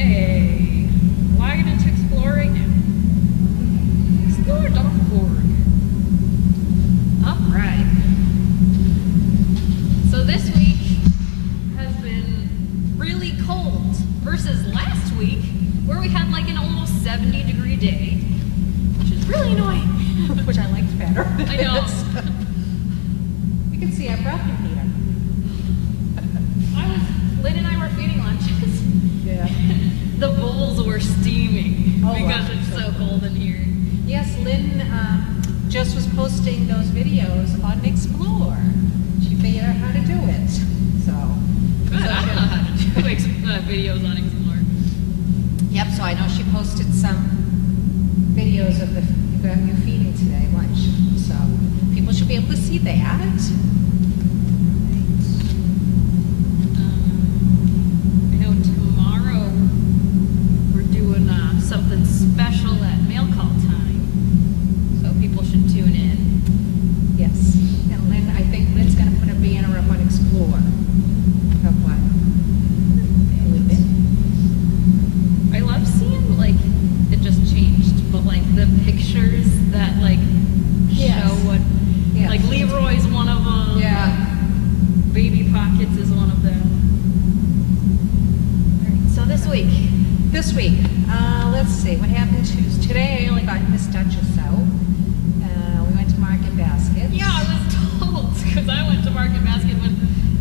Hey, wagon to explore right now. Explore.org. Alright. So this week has been really cold versus last week where we had like an almost 70-degree day, which is really annoying. Which I liked better. I know. You can see our breath in here. Lynn and I were feeding lunches. Yeah. The bowls were steaming because wow. it's so cold in here. Yes, Lynn just was posting those videos on Explore. She figured out how to do it. So. Good. I don't know how to do videos on Explore. Yep, so I know she posted some videos of you feeding today, lunch. So people should be able to see that. Something special at mail call time, so people should tune in. Yes, and Lynn, I think Lynn's going to put a banner up on Explore. Of what? I love seeing like it just changed, but like the pictures that like show what, like Leroy's one of them. Yeah. Baby Pockets is one of them. All right, so this week, let's see, what happened Tuesday. Today I only got Miss Duchess out. We went to Market Basket. Yeah, I was told, because I went to Market Basket with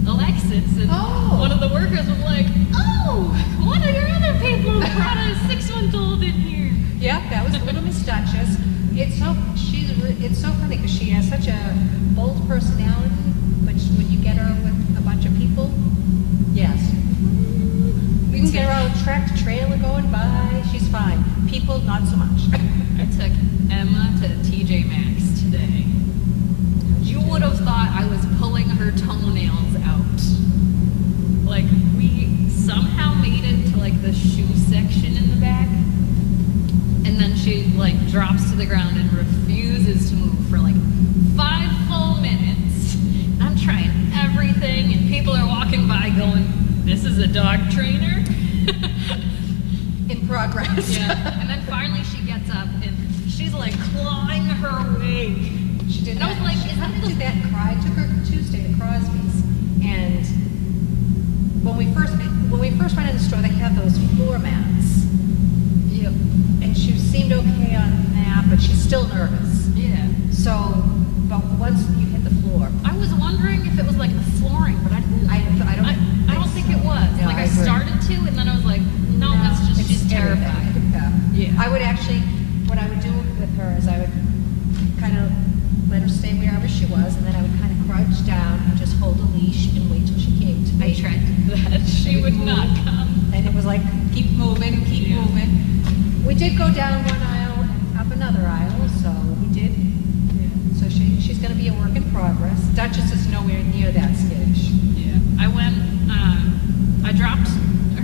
Alexis, and one of the workers was like, oh, one of your other people brought a 6-month-old in here. Yep, that was little Miss Duchess. It's so funny because she has such a bold personality, but when you get her with a bunch of people, yes. You can get her on a tractor trailer going by. She's fine. People, not so much. I took Emma to TJ Maxx today. You would have thought I was pulling her toenails out. Like, we somehow made it to like the shoe section in the back, and then she like drops to the ground and refuses to move for like 5 full minutes. I'm trying everything, and people are walking by going, this is a dog trainer? In progress. Yeah. And then finally she gets up and she's like clawing her way. She did and that. I was like, she did that and cry. I took her Tuesday to Crosby's, and when we first went in the store, they had those floor mats. Yep. And she seemed okay on that, but she's still nervous. Yeah. So, but once you hit the floor, I was wondering if it was like the flooring, but I didn't. I don't think it was. No, like I started to, and then I was like, no, that's just she's terrified. Yeah. I would actually, what I would do with her is I would kind of let her stay wherever she was, and then I would kind of crouch down and just hold a leash and wait till she came to me. I tried that. She would not come. And it was like, keep moving and keep moving. We did go down one aisle and up another aisle, so we did. Yeah. So she's going to be a work in progress. Duchess is nowhere near that skittish. Yeah. I went, I dropped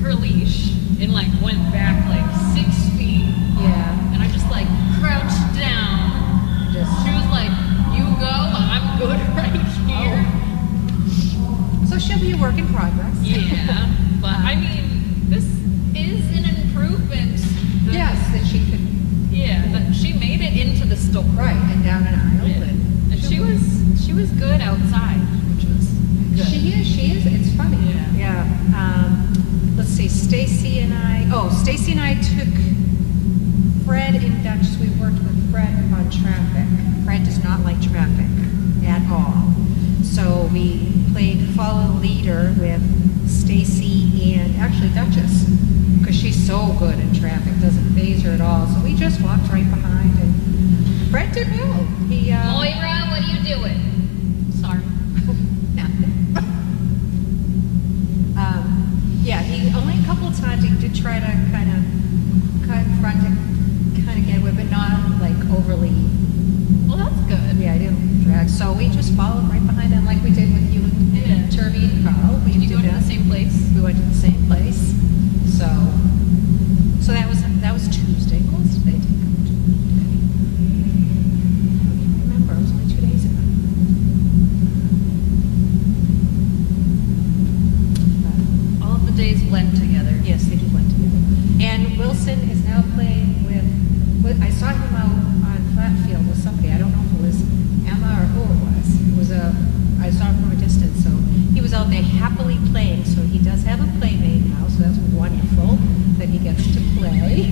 her leash and like went back like 6 feet. Yeah. And I just like crouched down. She was like, you go, I'm good right here. Oh. So she'll be a work in progress. Yeah. But I mean, this is an improvement. Yes, that she could. Yeah, that she made it into the store. Right, and down an aisle. Yeah. And she was good outside, which was good. She is. It's funny. Yeah. Let's see, Stacy and I took Fred and Dutch. We worked with Fred on traffic. Fred does not like traffic at all. So we played follow the leader with Stacy and actually Duchess, because she's so good in traffic, doesn't faze her at all. So we just walked right behind, and Fred did well. Moira, what are you doing? Sorry. Yeah, he only a couple of times he did try to kind of confront it, kind of get away, but not like overly. Well, that's good. Yeah, I didn't drag. So we just followed right behind him, like we did with you and Turby and Carl. Did you go to the same place? We went to the same place. So that was Tuesday. What was today? I don't remember. It was only 2 days ago. All of the days blend together. Yes, they do blend together. I saw him out on Flatfield with somebody. I don't know if it was Emma or who it was. I saw him from a distance, so he was out there happily playing. So he does have a playmate now, so that's wonderful that he gets to play.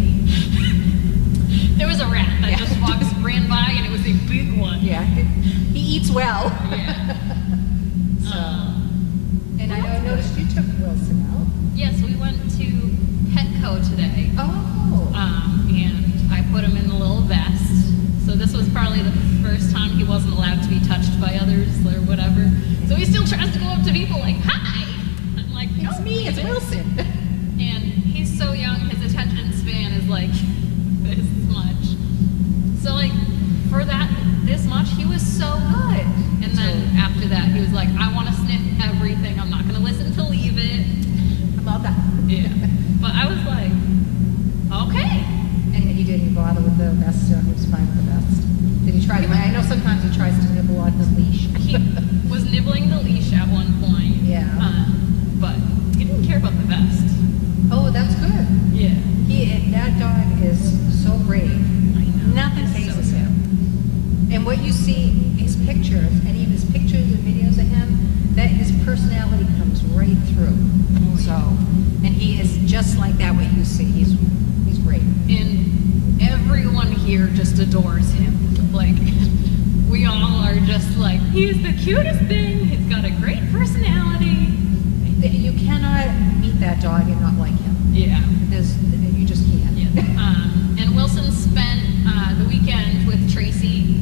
There was a rat that just ran by, and it was a big one. Yeah, he eats well. Yeah. So, and I noticed you took Wilson out. Yes, we went to Petco today. Oh. And I put him in the little vest. So this was probably the first time he wasn't allowed to be touched by others or whatever. So he still tries to go up to people like, "Hi!" I'm like, It's me, it's Wilson. And he's so young, his attention span is like this much. So like, for this much, he was so good. And then after that, he was like, "I want to sniff everything. I'm not going to listen to leave it." I love that. Yeah. But I was like, okay. And he didn't bother with the vest, so he was fine with the vest. Did he try? I know sometimes he tries to nibble on his leash. He was nibbling the leash at one point. Yeah. But he didn't care about the vest. Oh, that's good. Yeah. That dog is so brave. I know. Nothing He's phases so him. And what you see, his pictures, any of his pictures and videos of him, that his personality comes right through. Oh, yeah. So, and he is just like that what you see. He's great. And everyone here just adores him. Like, we all are just like, he's the cutest thing. He's got a great personality. You cannot meet that dog and not like him. Yeah. You just can't. Yeah. And Wilson spent the weekend with Tracy.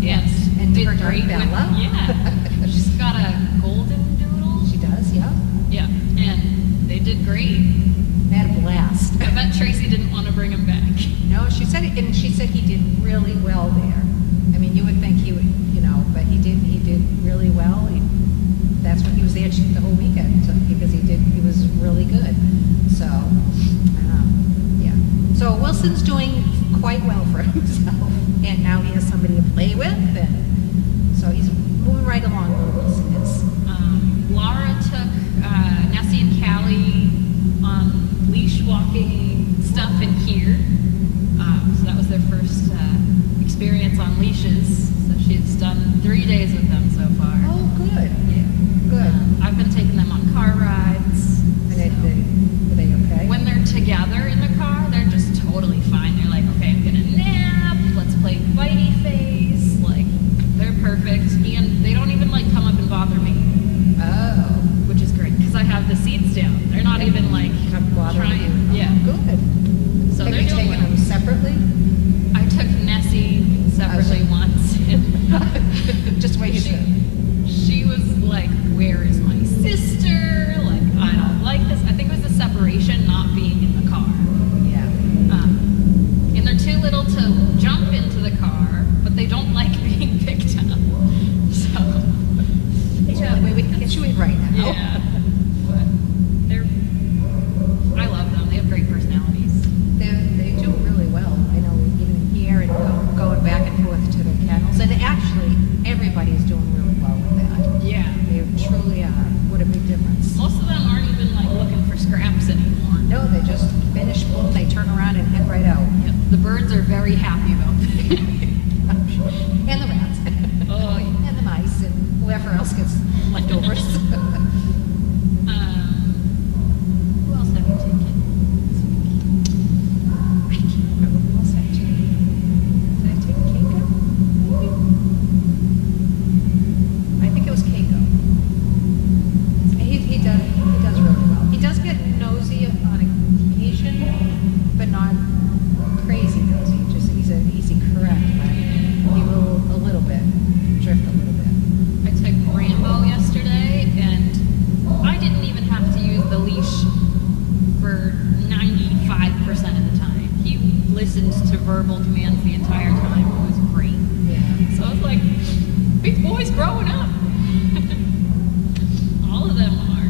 Yes. And did her dog great Bella. Yeah. She's got a golden doodle. She does, yeah. Yeah. And they did great. They had a blast. I bet Tracy didn't want to bring him back. No, she said he did really well there. I mean, you would think he would, but he did really well. That's what he was there the whole weekend, because he was really good. So, yeah. So Wilson's doing quite well for himself, and now he has somebody to play with, and so he's moving right along. Wilson is. Laura took Nessie and Callie on leash walking stuff in here. So that was their first experience on leashes. So she's done 3 days with them so far. Oh, good. Yeah. Good. I've been taking them on car rides. Are they okay? When they're together in the car, they're just totally fine. They're like, okay, I'm gonna nap. Let's play bitey face. Like, they're perfect. And they don't even like come up and bother me. Oh. Which is great because I have the seats down. They're not even like Come bothering trying. you. Yeah. Good. So Have they're you doing taken well. them separately? I took Nessie separately once. And Just wait. she was like, "Where is my sister? Like, I don't like this." I think it was the separation, not being in the car. Yeah. And they're too little to jump into the car, but they don't like being picked up. So, Yeah. We can get you in right now. yeah. But I love them. They have great personalities. They do really well. I know even here and going back and forth to the kennels. And actually, everybody's doing really well with that. Yeah. They truly are. What a big difference. Most of them aren't even like looking for scraps anymore. No, they just finish, boom, they turn around and head right out. Yep. The birds are very happy about that. And the rats. Oh, yeah. And the mice and whoever else gets leftovers. Who else have you taken this week? I can't remember who else I took. Did I take Keiko? Maybe? I think it was Keiko. He does really well. He does get nosy on occasion, but not crazy nosy. Just he's correct, but he will a little bit drift a little bit. I took Rambo yesterday, and I didn't even have to use the leash for 95% of the time. He listened to verbal commands the entire time. It was great. Yeah. So I was like, big boy's growing up. All of them are.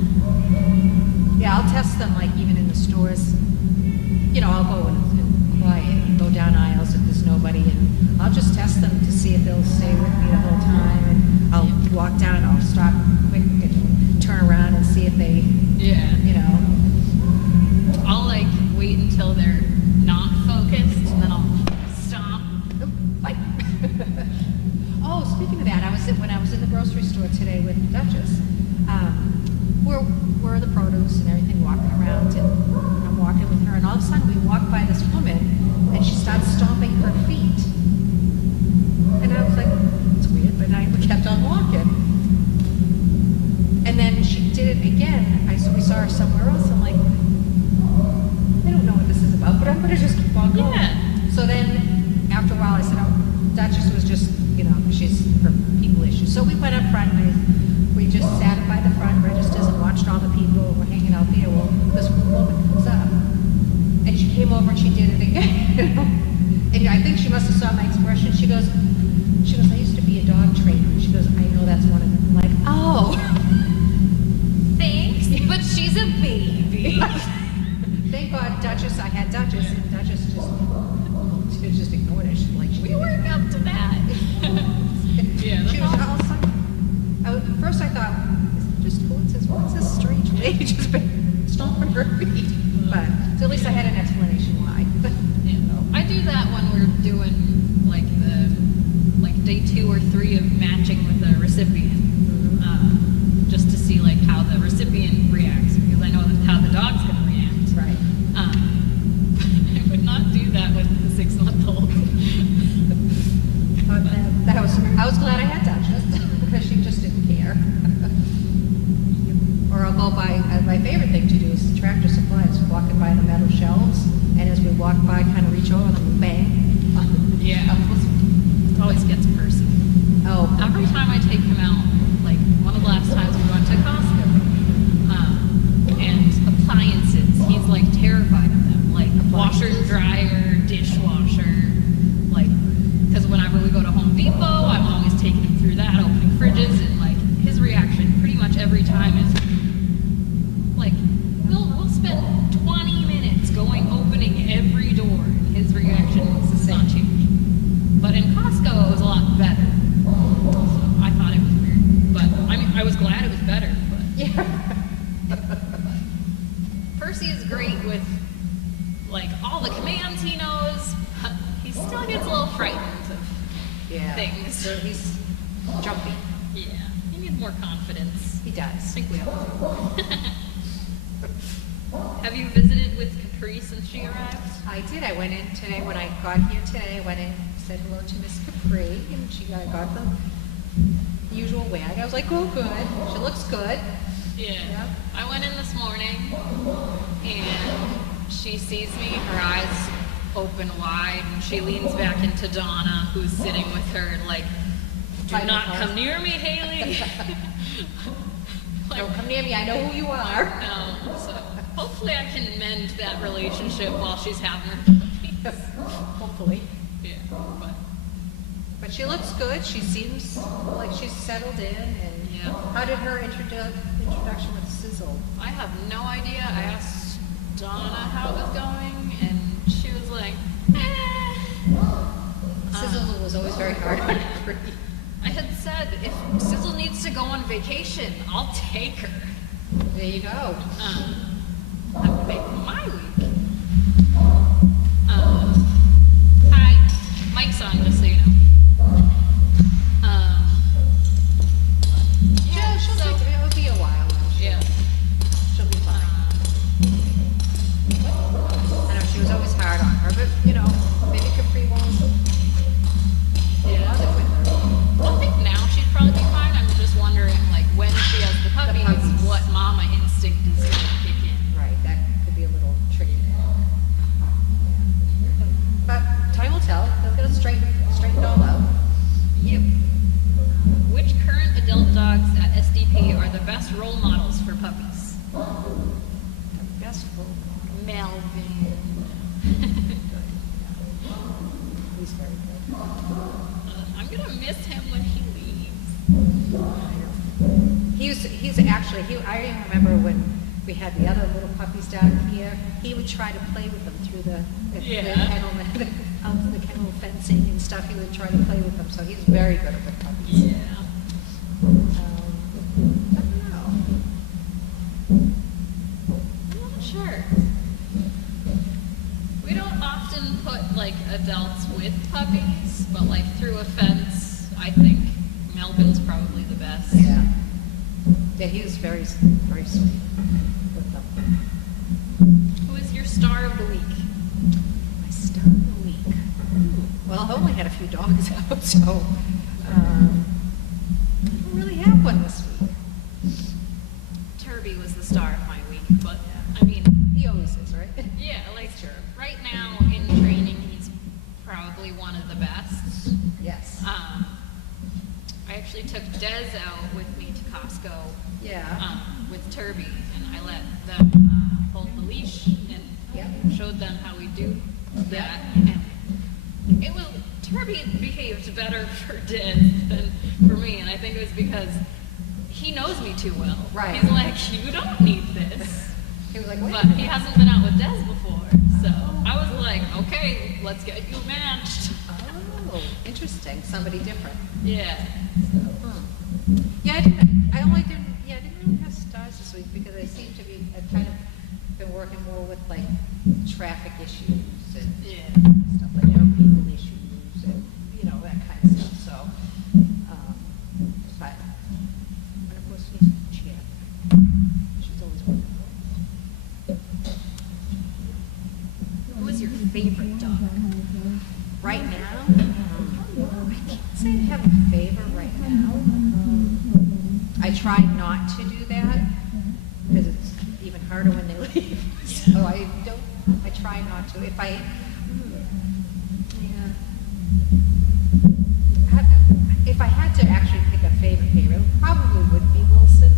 Yeah, I'll test them like even in the stores. I'll go and quiet and go down aisles if there's nobody, and I'll just test them to see if they'll stay with me the whole time. And I'll walk down and I'll stop quick and turn around and see if they, Yeah. you know. I'll like wait until they're not focused, and then I'll grocery store today with Duchess. We're the produce and everything walking around, and I'm walking with her, and all of a sudden we walk by this woman, and she starts stomping her feet. And I was like, it's weird, but we kept on walking. And then she did it again. We saw her somewhere else. I'm like, I don't know what this is about, but I'm going to just keep on going. Yeah. So then, after a while, I said, oh, Duchess was just, she's her people issue. So we went up front, and we just sat by the front registers and watched all the people. We're hanging out there. Well, this woman comes up, and she came over and she did it again. And I think she must have saw my expression. She goes, I used to be a dog trainer. She goes, I know that's one of them. I'm like, oh. Thanks, but she's a baby. Thank God Duchess, I had Duchess, and Duchess just ignored it. We work up to that. Yeah. She was all sudden, at first I thought, is it just coincidence? What's this strange lady just been stomping her feet? But so at least I had an explanation why. Yeah. I do that when we're doing day 2 or 3 of matching with the recipient, just to see how the recipient reacts, because I know how the dog's going to react. Right. I would not do that with the 6-month-old. But I was glad I had Duchess because she just didn't care. Or I'll go by. My favorite thing to do is Tractor Supplies, walking by the metal shelves, and as we walk by, kind of reach over them and bang. Yeah. It always gets Percy. Oh. Every time I take him out, one of the last times we went to Costco, and appliances, he's terrified of them, washer, dryer, dishwasher, because whenever we go to Home Depot, I'm always taking him through that, opening fridges, and his reaction pretty much every time is, we'll spend 20 minutes opening every door, and his reaction is not changing. But in Costco, it was a lot better. So I thought it was weird. But, I was glad it was better. But. Yeah. Percy is great with, all the commands he knows. He still gets a little frightened of things. So he's jumpy. Yeah. He needs more confidence. He does. I think we all do. Have you visited with Capri since she arrived? I did. I went in today when I got here today. I went in, said hello to Miss Capri, and I got the usual wag. I was like, oh, good. She looks good. Yeah. Yep. I went in this morning, and she sees me, her eyes open wide, and she leans back into Donna, who's sitting with her, do not come near me, Haley. Don't come near me. I know who you are. No. So hopefully I can mend that relationship while she's having her puppies. Hopefully. Yeah. But she looks good. She seems like she's settled in. And yeah. How did her introduction with Sizzle? I have no idea. I asked Donna how it was going, and she was like, Sizzle was always very hard on Capri. I had said, if Sizzle needs to go on vacation, I'll take her. There you go. That would make my week. Hi. Mike's on, just so you know. It'll be a while. Yeah. She'll be fine. I know she was always hard on her, but maybe Capri won't. Yeah. Well, I think now she'd probably be fine. I'm just wondering, when she has the puppies, what mama instinct is going to kick in. Right, that could be a little tricky there. Yeah. But time will tell. They'll get it straightened all out. Yep. Which current adult dogs at SDP are the best role models for puppies? The best role model. Melvin. He's very good. I'm going to miss him when he leaves. He's actually, I even remember when we had the other little puppies down here, he would try to play with them through the kennel fencing and stuff. He would try to play with them, so he's very good with puppies. Yeah. I don't know. I'm not sure. We don't often put adults with puppies, but through a fence, I think Melvin's probably the best. Yeah. Yeah, he was very, very sweet with them. Who is your star of the week? My star of the week. Ooh. Well, I've only had a few dogs out, so I don't really have one this week. Turby was the star of my week, but I mean, He always is, right? yeah, like right now in training, he's probably one of the best. Yes. I actually took Des out with me to Costco Yeah. with Turby, and I let them hold the leash and Yep. showed them how we do that. And it was Turby behaved better for Des than for me, and I think it was because he knows me too well. Right. He's like, you don't need this. He was like, wait But a minute. he hasn't been out with Des before, so I was like, okay, let's get you matched. Oh, interesting. Somebody different. Yeah. Yeah, I didn't really have stars this week because I've kind of been working more with like traffic issues and Yeah. stuff like that, people issues and, that kind of stuff, so, but, and of course, she's she's always wonderful. Who was your favorite dog? Right now, I can't say I have a favorite right now. I try not to do that because it's even harder when they leave. So I try not to. If I had to actually pick a favorite, it probably would be Wilson,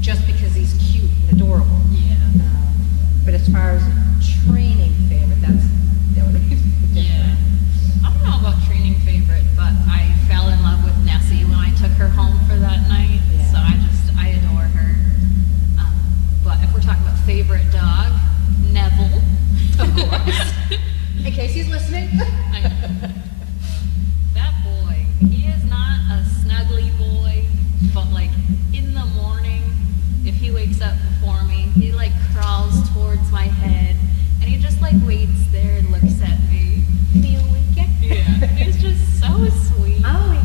just because he's cute and adorable. Yeah. But as far as a training favorite, that would be different. Yeah. I don't know about training favorite, but I fell in love with Nessie when I took her home for that night. Yeah. So I adore her. But if we're talking about favorite dog, Neville. Of course. In case he's listening. I know. That boy, he is not a snuggly boy, but like in the morning, if he wakes up before me, he like crawls towards my head and he just like waits there and looks at me. Feel weekend? Yeah, he's just so sweet. Oh,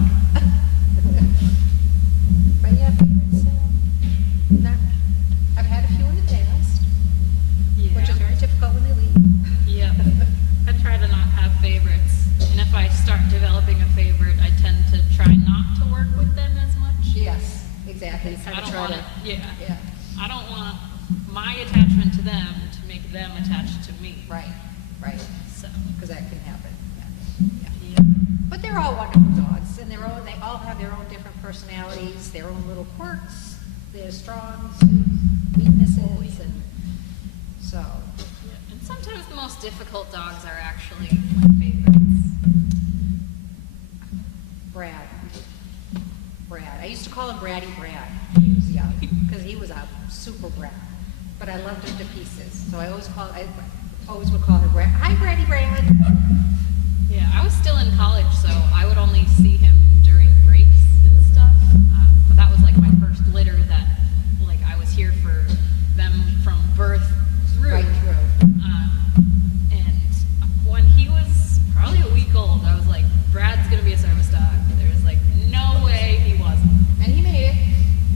but yeah, favorites, I've had a few in the past, Yeah. which is very difficult when they leave. Yeah. I try to not have favorites. And if I start developing a favorite, I tend to try not to work with them as much. Yes, exactly. I don't want to, yeah. Yeah, I don't want my attachment to them to make them attached to me. right, So, because that can happen. Yeah. yeah. But they're all wonderful dogs, and they all have their own different personalities, their own little quirks, their strengths, weaknesses, and so. Yeah. And sometimes the most difficult dogs are actually my favorites. Brad. I used to call him Braddy Brad when he was young, because he was a super brat. But I loved him to pieces, so I always would call him Brad. Hi, Braddy Brad. Yeah, I was still in college, so I would only see him during breaks and stuff. But that was like my first litter that, like, I was here for them from birth through. Right through. And when he was probably a week old, I was like, Brad's gonna be a service dog. There was like no way he wasn't. And he made it.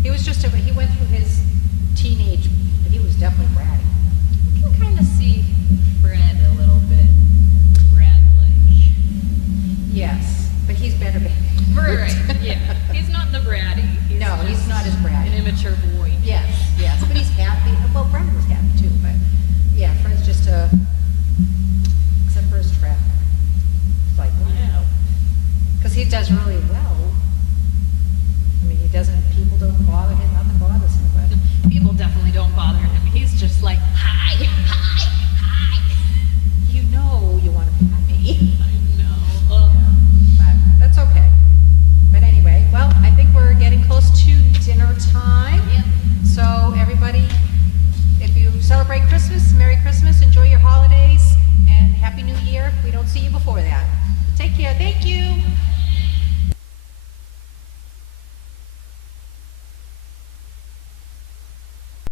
He was he went through his teenage, but he was definitely bratty. You can kind of see Fred a little bit Brad-like. Yes, but he's better. Right, yeah. He's not the bratty. No, he's just not as bratty. an immature boy. Yes, but he's happy. Well, Brad was happy too, but yeah, Fred's just except for his traffic. It's like, wow. Because he does really well. I mean, people don't bother him, nothing bothers him, but People definitely don't bother him. He's just like, hi. you know you want to be happy. I know. Ugh. But that's okay. But anyway, well, I think we're getting close to dinner time. Yep. So everybody, if you celebrate Christmas, Merry Christmas, enjoy your holidays, and Happy New Year if we don't see you before that. Take care. Thank you.